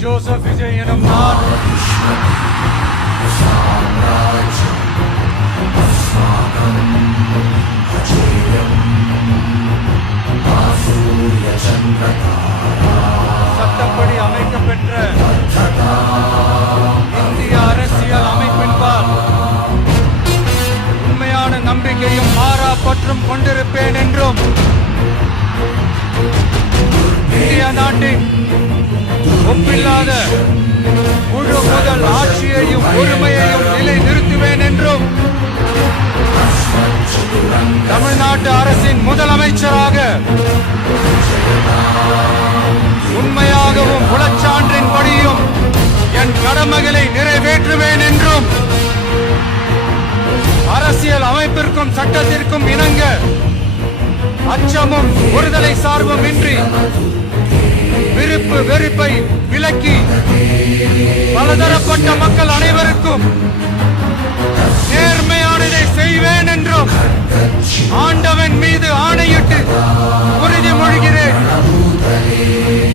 Joseph Vijay எனும் நான் சட்டப்படி அமைக்கப்பெற்ற இந்திய அரசியல் அமைப்பின்பால் உண்மையான நம்பிக்கையும் மாறா பற்றும் கொண்டிருப்பேன் என்றும் இந்திய நாட்டின் ஒப்பில்லாத முழு முதல் ஆட்சியையும் உரிமையையும் நிலை நிறுத்துவேன் என்றும் தமிழ்நாட்டு அரசின் முதலமைச்சராக உண்மையாகவும் உளச்சான்றின் படியும் என் கடமைகளை நிறைவேற்றுவேன் என்றும் அரசியல் அமைப்பிற்கும் சட்டத்திற்கும் இணங்க அச்சமும் ஒருதலை சார்பும் இன்றி விருப்பு வெறுப்பை விலக்கி பலதரப்பட்ட மக்கள் அனைவருக்கும் நேர்மையானதை செய்வேன் என்றும் ஆண்டவன் மீது ஆணையிட்டு